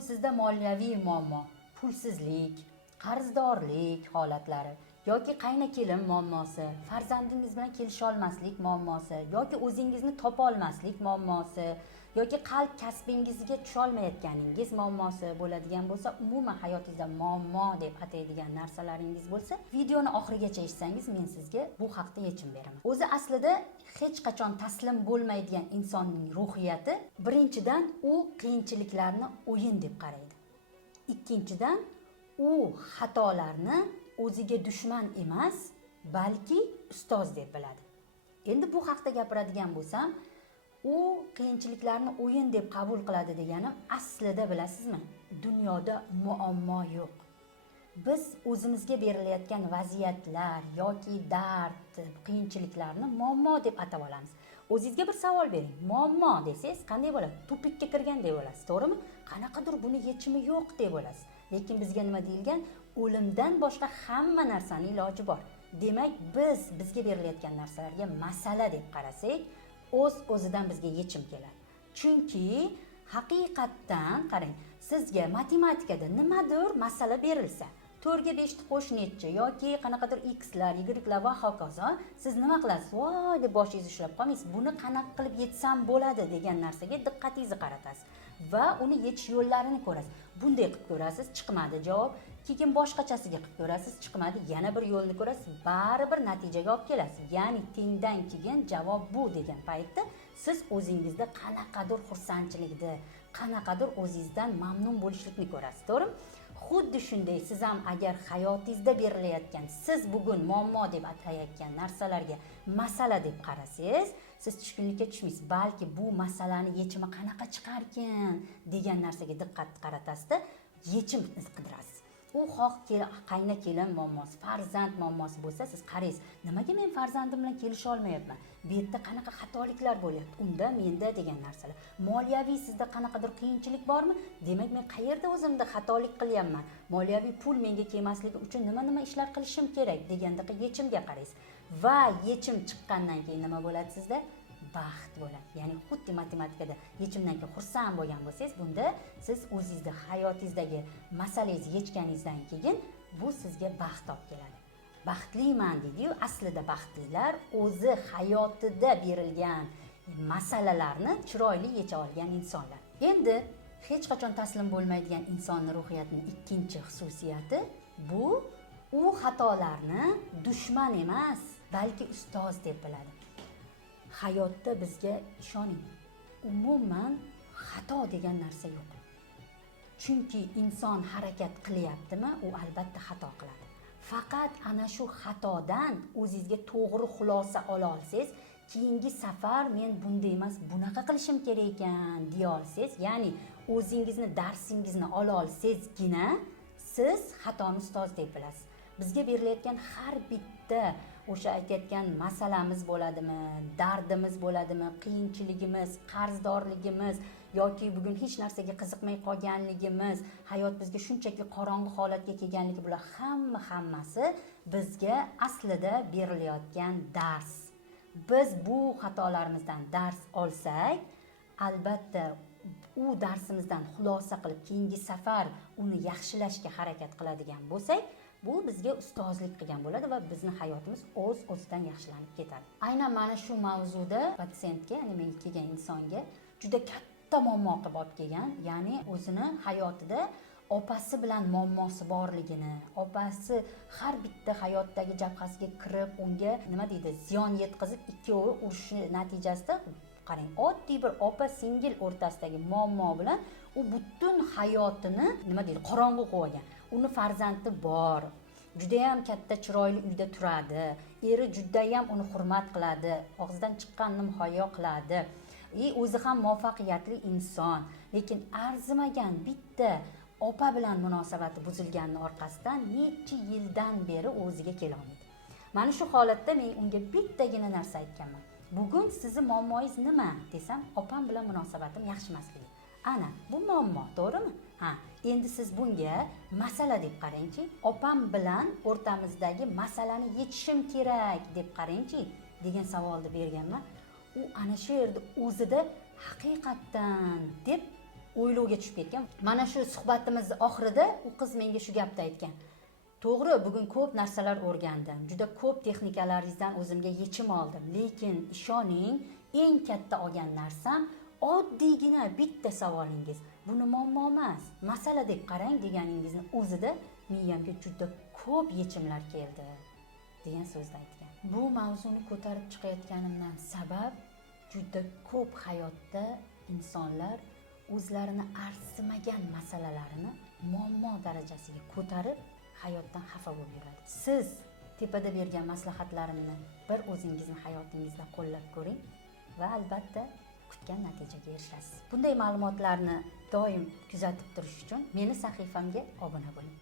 bugun sizda moliyaviy muammo, pulsizlik, qarzdorlik holatlari yoki qayna kelin muammosi, farzandingiz bilan kelisha olmaslik muammosi yoki o'zingizni topa olmaslik muammosi yoki qalb kasbingizga tusha olmayotganingiz muammosi bo'ladigan bo'lsa, umuman hayotingizda muammo deb ataydigan narsalaringiz bo'lsa, videoni oxirigacha eshitsangiz men sizga bu haqda yechim beraman. O'zi aslida hech qachon taslim bo'lmaydigan insonning ruhiyati, birinchidan u qiyinchiliklarni o'yin deb qaraydi. Ikkinchidan u xatolarni o'ziga dushman emas, balki ustoz deb biladi. Endi bu haqda gapiradigan bo'lsam, u qiyinchiliklarni o'yin deb qabul qiladi deganim aslida bilasizmi? Dunyoda muammo yo'q. Biz o'zimizga berilayotgan vaziyatlar yoki dard, qiyinchiliklarni muammo deb atab olamiz. O'zingizga bir savol bering. Muammo desangiz qanday bo'ladi? Tupikka kirgan deb bo'lasiz, to'g'rimi? Qanaqadir buni yechimi yo'q deb bo'lasiz. Lekin bizga nima deyilgan? O'limdan boshqa hamma narsaning iloji bor. Demak, bizga berilayotgan narsalarga masala deb qarasak, o'z-o'zidan bizga yechim keladi. Chunki haqiqatdan qarang, sizga matematikada nimadir masala berilsa, 4 ga 5 ni qo'sh necha yoki qanaqadir xlar, ylar va hokazo, siz nima qilasiz? Voy deb boshingizni ushlab qolmaysiz. Buni qanaqa qilib yetsam bo'ladi degan narsaga diqqatingizni qaratasiz va uni yechish yo'llarini ko'rasiz. Bunday qilib ko'rasiz, chiqmadi javob. Keyin boshqachasiga qilib ko'rasiz, chiqmadi, yana bir yo'lni ko'rasiz, baribir natijaga olib kelasiz. Ya'ni tengdan keyin javob bu degan paytda siz o'zingizda qanaqadir xursandchilikni, qanaqadir o'zingizdan mamnun bo'lishlikni ko'rasiz, to'g'rimi? Xuddi shunday siz ham agar hayotingizda berilayotgan, siz bugun muammo deb atayotgan narsalarga masala deb qarasangiz, siz tushkunlikka tushmaysiz, balki bu masalani yechimi qanaqa chiqarkan degan narsaga diqqat qaratasizda, yechim qidirasiz. U xoh qayna kelin muammosi, farzand muammosi bo'lsa, siz qaraysiz, nimaga men farzandim bilan kelisha olmayapman? Bu yerda qanaqa xatoliklar bo'lyapti? Unda, menda degan narsalar. Moliyaviy sizda qanaqadir qiyinchilik bormi? Demak, men qayerda o'zimda xatolik qilyapman? Moliyaviy pul menga kelmasligi uchun nima ishlar qilishim kerak degandaqa yechimga qaraysiz. Va yechim chiqqandan keyin nima bo'ladi sizda? Baxt bo'ladi. Ya'ni xuddi matematikada yechimdan keyin xursand bo'lgan bo'lsangiz, bunda siz o'zingizning hayotingizdagi masalangizni yechganingizdan keyin bu sizga baxt olib keladi. Baxtliman deydi-yu, aslida baxtlilar o'zi hayotida berilgan masalalarni chiroyli yecha olgan insonlar. Endi hech qachon taslim bo'lmaydigan insonning ruhiyatining ikkinchi xususiyati bu u xatolarni dushman emas, balki ustoz deb biladi. Hayotda bizga ishoning, umuman xato degan narsa yo'q. Chunki inson harakat qilyaptimi, u albatta xato qiladi. Faqat ana shu xatodan o'zingizga to'g'ri xulosa ola olsangiz, keyingi safar men bunday emas, bunaqa qilishim kerak ekan deya olsangiz, ya'ni o'zingizni darsingizni ola olsangizgina siz xatoni ustoz deb bilasiz. Bizga berilayotgan har bitta o'sha aytayotgan masalamiz bo'ladimi, dardimiz bo'ladimi, qiyinchiligimiz, qarzdorligimiz yoki bugun hech narsaga qiziqmay qolganligimiz, hayot bizga shunchaki qorong'u holatga kelganligi bular hammasi bizga aslida berilayotgan dars. Biz bu xatolarimizdan dars olsak, albatta u darsimizdan xulosa qilib keyingi safar uni yaxshilashga harakat qiladigan bo'lsak, bu bizga ustozlik qilgan bo'ladi va bizning hayotimiz o'z-o'zidan yaxshilanib ketadi. Aynan mana shu mavzuda patsientga, ya'ni menga kelgan insonga juda katta muammo qilib olib kelgan, ya'ni o'zini hayotida opasi bilan muammosi borligini, opasi har bitta hayotdagi jabhasiga kirib, unga nima deydi, ziyon yetkazib, ikkovi urushi natijasida qarang, oddiy bir opa-singil o'rtasidagi muammo bilan u butun hayotini nima deydi, qorong'u qilib olgan. Uni farzandi bor, juda ham katta chiroyli uyda turadi, eri juda ham uni hurmat qiladi, og'zidan chiqqanini hayo qiladi. O'zi ham muvaffaqiyatli inson, lekin arzimagan bitta opa bilan munosabati buzilganning orqasidan necha yildan beri o'ziga kela olmaydi. Mana shu holatda men unga bittagina narsa aytganman. Bugun sizni muammoingiz nima desam, opam bilan munosabatim yaxshi emasligi. Ana, bu muammo, to'g'rimi? Endi siz bunga masala deb qarangchi, opam bilan o'rtamizdagi masalani yechishim kerak deb qarangchi degan savolni berganman. U ana shu yerda o'zida haqiqatdan deb o'ylovga tushib ketgan. Mana shu suhbatimiz oxirida u qiz menga shu gapni aytgan. To'g'ri, bugun ko'p narsalar o'rgandim. Juda ko'p texnikalaringizdan o'zimga yechim oldim, lekin ishoning, eng katta olgan narsam oddiygina bitta savolingiz. Buni muammo emas, masala deb qarang deganingizni o'zida miyamga juda ko'p yechimlar keldi degan so'zni aytgan. Bu mavzuni ko'tarib chiqayotganimdan sabab juda ko'p hayotda insonlar o'zlarini arzimagan masalalarini muammo darajasiga ko'tarib hayotdan xafa bo'lib yuradi. Siz tepada bergan maslahatlarimni bir o'zingizni hayotingizda qo'llab ko'ring va albatta kutgan natijaga erishasiz. Bunday ma'lumotlarni doim kuzatib turish uchun meni sahifamga obuna bo'ling.